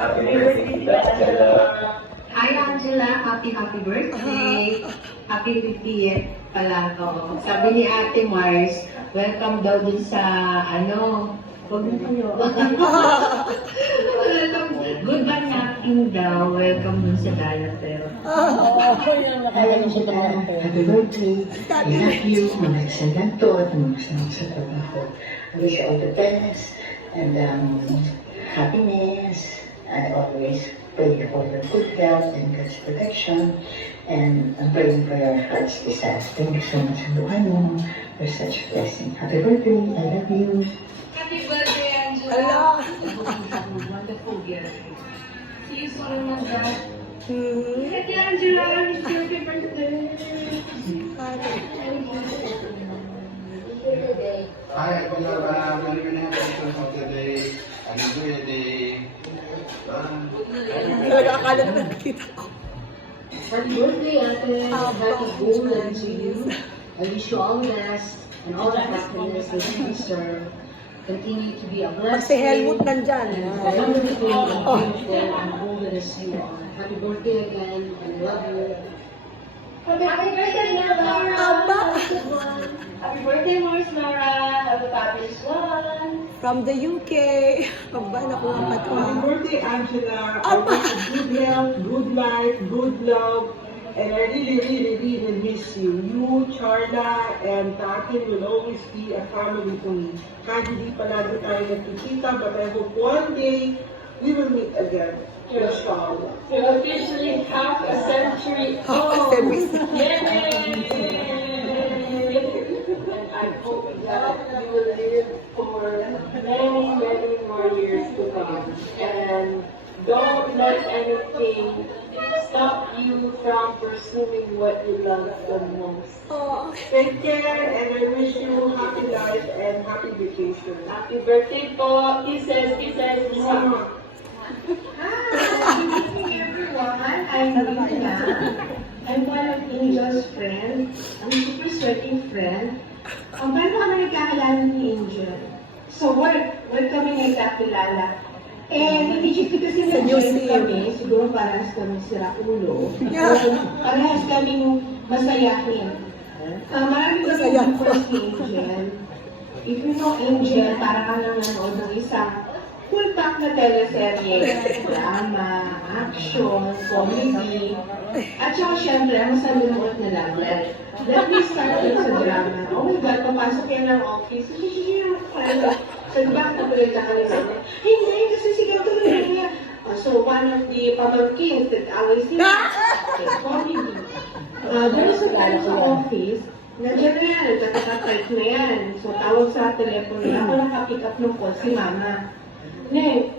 Happy birthday, Tita Angela. Hi Angela, happy birthday. Happy 50th pala ko. Sabi ni Ate Mars, welcome daw dun sa huwag mo kayo. Goodbye natin daw. Welcome dun sa Galatel. Happy birthday. I love you. Mag-excel lang to at mag-excel sa trabaho. I wish you all the best and happiness. I always pray for your good health and God's protection. And I'm praying for your heart's desire. Thank you so much, Luano. You're such a blessing. Happy birthday. I love you. Happy birthday, Angela. Wonderful gift. See you soon, Angela. Happy Angela, happy birthday. Hi, Angela. Many congratulations on today. Happy birthday. Talaga akala na nakita ko. Happy birthday, Ate. Happy golden to you. I wish you all the best and all the happiness that you deserve. Continue to be a blessing. Si Helmut nandyan. Wonderful and beautiful and golden as you are. Happy birthday again and love you. Happy birthday, Laura! Happy birthday, Mars Laura! Have a fabulous one! From the UK. Aba, nakuha pa ito. Happy birthday, Angela. I wish you good health, good life, good love, and I really miss you. You, Charla, and Tatin will always be a family to me. Kahit hindi palagi tayo nagkikita, but I hope one day we will meet again. Inshallah. You're officially half a century old! And I hope that you will live for many more years to come. And don't let anything stop you from pursuing what you love the most. Take care, and I wish you happy life and happy vacation. Happy birthday po! Kisses, kisses! Mwah. Hi, good evening everyone. I'm Rina. I'm one of Angel's friends. I'm super sweating friend. Paano kami nagkakilala ni Angel? So, work kami nagkakilala. Legit kasi nag-join kami, siguro parehas kami sira ulo. Parehas kaming masayahin. Marami kami first ni Angel. If you know Angel, para ka nang nanood ng isang full pack na teleserye, drama, action, comedy, at saka syempre, ang masalunuot na laban. Let me start with sa drama. Oh my God, papasok yan ng office. Sabi, bakit napalit ka kami namin? Hindi, kasi sigaw ka rin niya. So, one of the pamangkins that always sing, comedy. There was a time sa office, nandiyan na yan, nagkatakat na yan. So, tawag sa telepono niya, ako nakapick up ng call si Mama. Ne,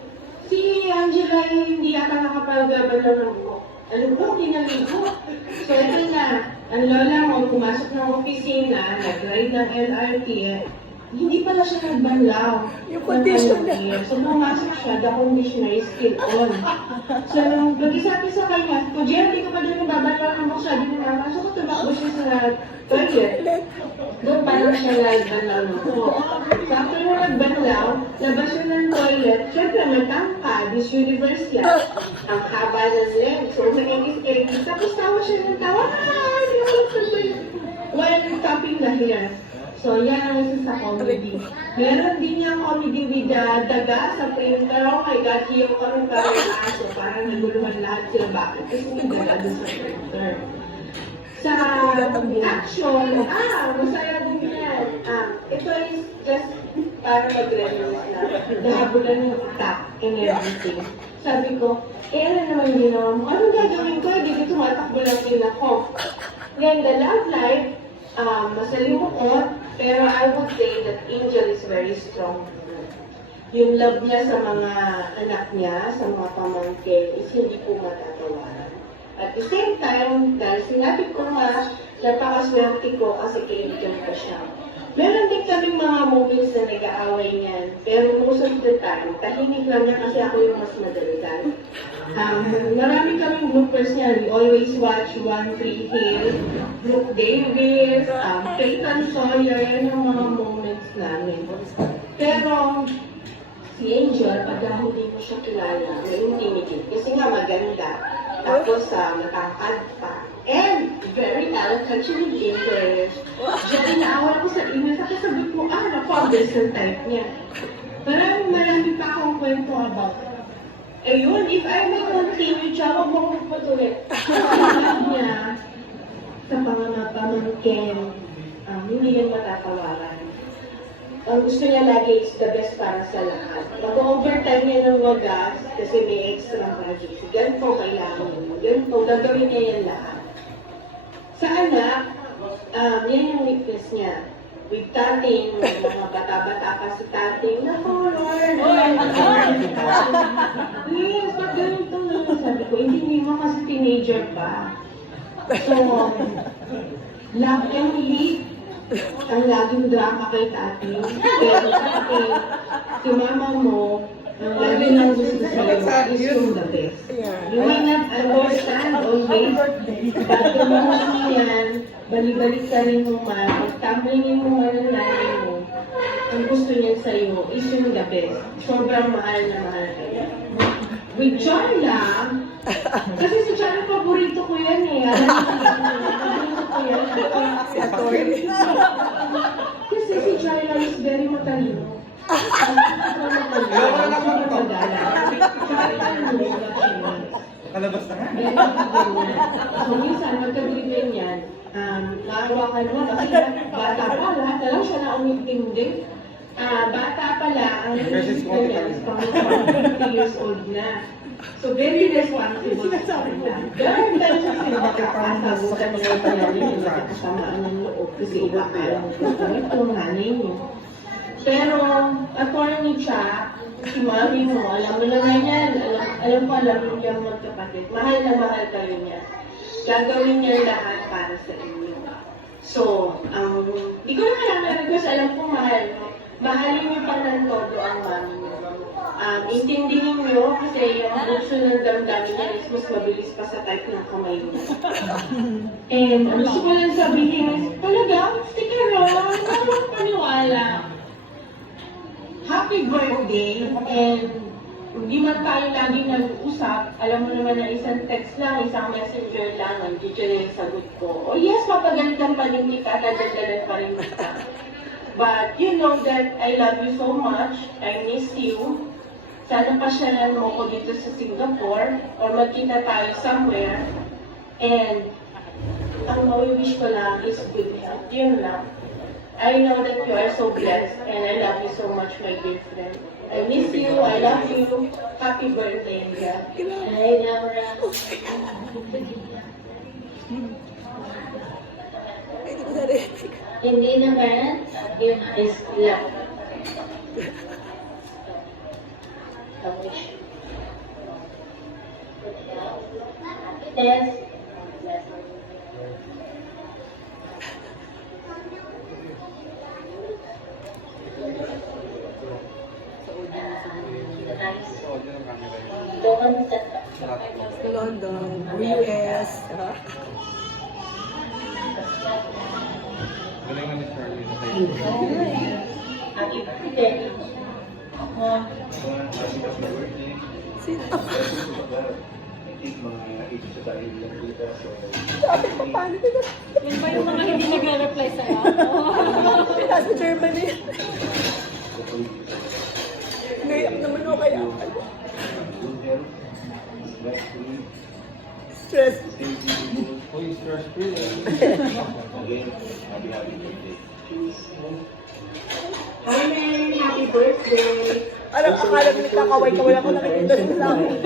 si Angela hindi ata nakapag-gabalaw ng buhok. Alam ko, kinaligo. So ito na, ang lola mo pumasok ng opisina, nag-ride ng LRT, hindi pala siya nagbanlaw. Yung condition na. So pumasok siya, the conditioner is still on. So nag-isabi sa kanya, kung Jerry, hindi ka pa doon nababalaw ng buhok, sabi niya naman, so tumakbo siya sa toilet. Doon parang siya nagbanlaw ng buhok. So after na nagbanlaw, labas siya ng toilet, syempre matangka, this universe yan. Ang haba ng leg. So nangingis-kilig. Tapos tawa siya ng tawa. While tapping the hair. So yan ang isa sa comedy. Meron din niyang comedy with daga sa printer. Oh my God, yung karoon-karoon na aso. Parang naguluhan lahat sila. Bakit? Kasi may daga doon sa printer. Sa action, masaya din yan. Ito is just para mag-realize na nahabulan yung attack and everything. Sabi ko, ano naman ginawa mo? Anong gagawin ko? Hindi ko tumatakbo lang din ako. Then the love life, masalimuot, pero I would say that Angel is very strong. Yung love niya sa mga anak niya, sa mga pamangkin, is hindi po matatawaran. At the same time, dahil sinabi ko nga, napakaswerte ko kasi kaibigan ko siya. Meron din kaming mga moments na nag-aaway niyan, pero most of the time, tahimik lang niya kasi ako yung mas madaligan. Marami kaming bloopers niya. We always watch One Tree Hill, Brooke Davis, Peyton Sawyer, yan yung mga moments namin. Pero, si Angel, pag hindi mo siya kilala, may intimidate. Kasi nga maganda. Tapos matangkad pa. And very eloquent siya with English. Diyan naawa ko sa email. Sabi ko, na-publish type niya. Parang marami pa akong kwento about. Ayun, if I may continue siya, huwag mo akong patuloy. Sabi niya, sa pamangkin, hindi yan matatawaran. Ang gusto niya lagi is the best para sa lahat. Mag-overtime niya ng wagas kasi may extra budget. Ganito kailangan mo. Ganito, gagawin niya yan lahat. Sa anak, yan yung weakness niya. With tating, mga bata-bata pa si tating, naku, Lord, yes, ba't ganito na? Sabi ko, hindi mo kasi teenager pa. So, love and hate, ang laging drama kay tating. Pero tating, si mama mo, ang lagi lang gusto sa'yo is yung the best. You may not understand always, but kung mo yan, balik-balik ka rin mo man, pagtamlingin mo man ang nanay mo, ang gusto niya sa'yo is yung the best. Sobrang mahal na mahal kayo. With Charla, kasi si Charla paborito ko yan eh. Paborito ko yan. Si Atty. Kasi si Charla is very matalino. Kalabas na nga. So, minsan, magkabigyan yan, naawa ka naman kasi bata pa, lahat na lang siya na umintindi. Bata pala, ang isip ka niya is pang 50 years old na. So, very responsible sa kanila. Ganun tayo sa sinakasabutan niya pa yan yung nagkakasamaan ng loob kasi iba ka lang ito, nanay niyo. Pero, attorney siya, si mami mo, alam mo naman yan, alam mo yung magkapatid. Mahal na mahal kayo niya. Gagawin niya lahat para sa inyo. So, di ko na kailangan request, alam ko mahal mo. Mahalin niyo pa ng todo ang mami mo. Intindihin niyo kasi yung bukso ng damdamin niya is mas mabilis pa sa type ng kamay niya. And ang gusto ko lang sabihin is, talaga, stick around, huwag paniwala. Happy birthday, and hindi man tayo laging nag-uusap, alam mo naman na isang text lang, isang messenger lang, nandiyan na yung sagot ko. Oh yes, papagalitan pa rin kita, dadagdagan pa rin kita. But you know that I love you so much, I miss you. Sana pasyalan mo ko dito sa Singapore, or magkita tayo somewhere. And ang mawi-wish ko lang is good health, yun lang. I know that you are so blessed, and I love you so much, my dear friend. I miss you, I love you. Happy birthday, India. Hi, Laura. Hindi ko narinig. Hindi naman, yun is love. Yes. London, US. Galing na ni Charlie na tayo. Happy birthday. Sino? Sabi ko, paano ko na? Yan ba yung mga hindi nagre-reply sa'yo? Nasa Germany. Ngayon naman ako kaya. Stress. Uy, stress free. Again, happy birthday. Hi, Mary. Happy birthday. Alam, akala mo nagkakaway-kaway ako nakikita sa akin.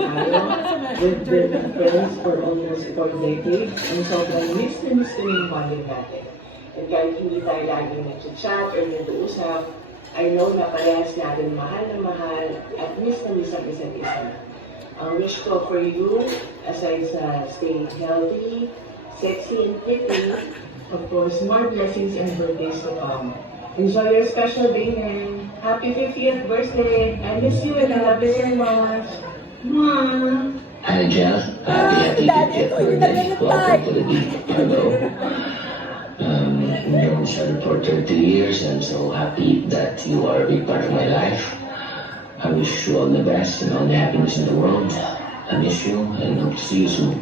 We've been friends for almost 4 decades, and sobrang miss na yung bonding natin. And kahit hindi tayo lagi nag-chat or nag-uusap, I know na parehas natin mahal na mahal at miss na miss ang isa't isa. Ang wish ko for you, aside sa staying healthy, sexy and pretty, of course, more blessings and birthdays to come. Enjoy your special day, and happy 50th birthday! I miss you and I love you so much. Mwah! Hi, Jeff. Happy 50th birthday. Welcome to the Deep Cargo. Known each other for 30 years. I'm so happy that you are a big part of my life. I wish you all the best and all the happiness in the world. I miss you and hope to see you soon.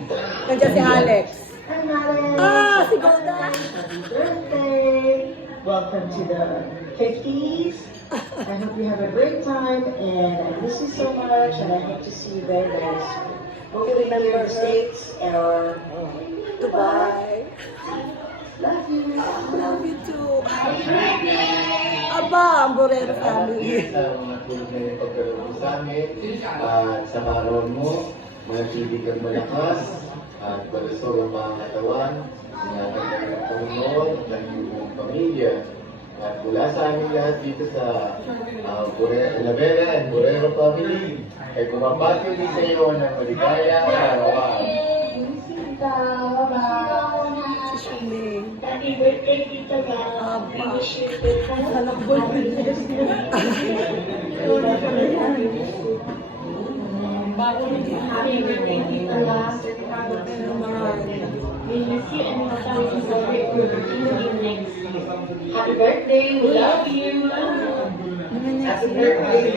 Nandiyan si Alex. Hi, Alex! Ah, si Golda. Happy birthday! Welcome to the 50s. I hope you have a great time and I miss you so much and I hope to see you very, very soon. Hopefully here in the States or Dubai. Love you! Love you too. Aba, ang Borero family. Sa mga tulog na yung pagkaroon mo sa amin, at sa karoon mo, manatili kang malakas, at balasog ang mga katawan, ingatan ka ng Panginoon, ng iyong pamilya. At mula sa amin lahat dito sa Lavera and Borero family, ay kumapati din sa iyo ng maligayang araw. Si Shuming. Happy birthday, Tita Val. We wish you good health. Anak boyfriend. Happy birthday, Tita Val. We miss you and we'll try to celebrate your birthday next year. Happy birthday, we love you. Happy birthday.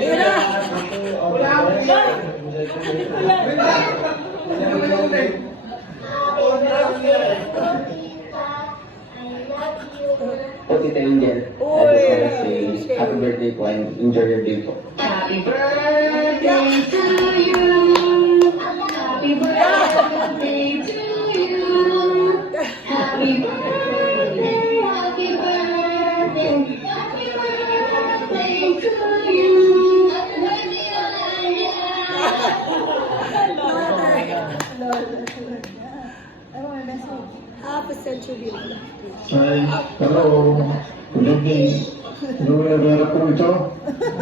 Po, Tita Angel, I just want to say happy birthday po and enjoy your day po. Happy birthday to you. Happy birthday to you. Happy birthday, happy birthday, happy birthday to you. Half a century. Hi, hello, good evening. Nuwera po ito.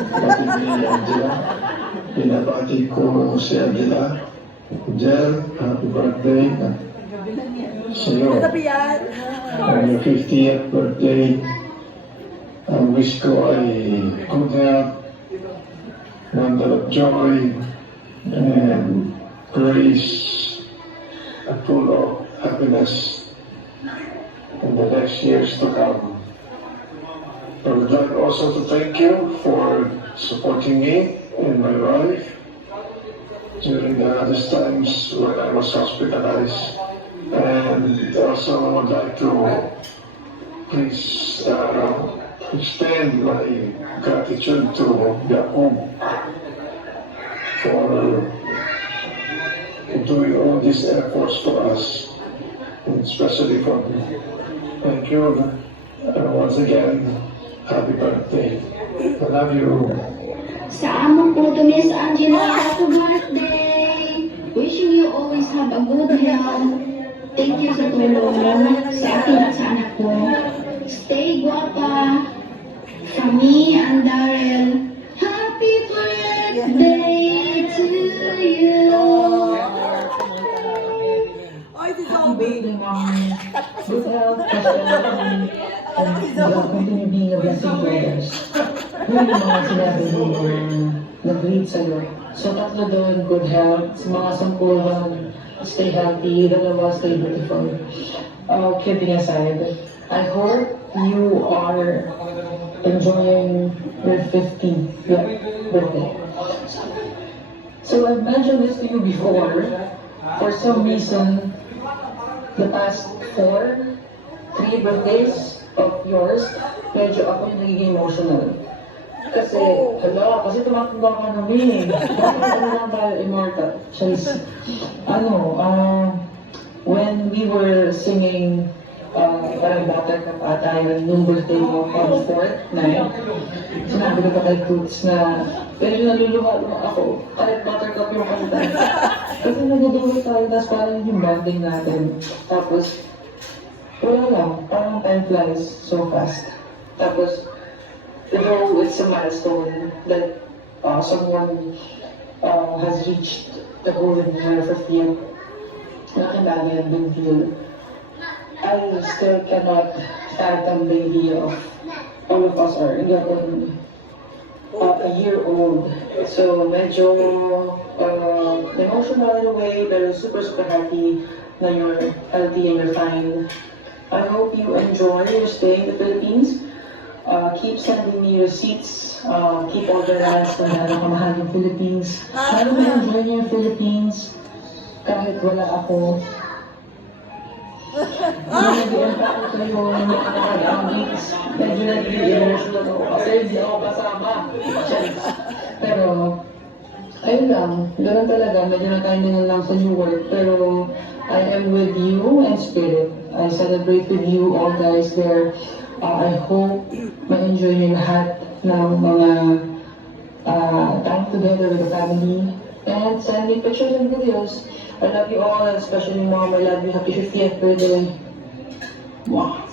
Kapit ni Angela. Pinabati ko si Angela. Angel, happy birthday. Sa'yo, Sabi yan. on your 50th birthday, ang wish ko ay good health, wonder of joy, and grace, and full of happiness in the next years to come. I would like also to thank you for supporting me in my life during the hardest times when I was hospitalized. And also I would like to please extend my gratitude to Jacob for doing all these efforts for us, and especially for me. Thank you. Once again, happy birthday. I love you. Sa among po to Miss Angela, happy birthday! Wishing you always have a good health. Thank you sa tulong mo sa akin at sa anak ko. Stay guapa. From me and Daryl, happy birthday to you! Oy, si Zombie. Good health, prosperity, and God continue being a blessing to others. Yun yung mga sinabi mo nag-read sa'yo. So, tatlo doon, good health. Sa mga sampulan, stay healthy. Dalawa, stay beautiful. Kidding aside, I hope you are enjoying your 50th birthday. So, I've mentioned this to you before. For some reason, the past 3 birthdays of yours, medyo ako yung nagiging emotional. Kasi, kasi tumatanda ka namin. Ano lang tayo immortal? When we were singing, parang Buttercup ata yung birthday mo on 4th night, sinabi ko pa kay Coots na, pero naluluha ako, kahit Buttercup yung kanta. Kasi nagdudulog tayo, tapos parang yung bonding natin. Tapos, wala lang, parang time flies so fast. Tapos, though it's a milestone that someone has reached the goal in their 50th, laking bagay and big deal. I still cannot fathom the idea of all of us are getting a year old. So medyo emotional in a way, pero super happy na you're healthy and you're fine. I hope you enjoy your stay in the Philippines. Keep sending me receipts. Keep organized kung gano'n kamahal yung Philippines. Lalo na-enjoy niyo yung Philippines kahit wala ako. Nag-iimpact ko kayo yung mga weeks. Medyo nag-i-emotional ako kasi hindi ako kasama. Pero, ayun lang. Ganun talaga. Medyo na-timing lang sa new work. Pero, I am with you in spirit. I celebrate with you all guys there. I hope ma-enjoy niyo lahat ng mga time together with the family. And send me pictures and videos. I love you all, especially Mom. I love you. Happy 50th birthday. Mwah.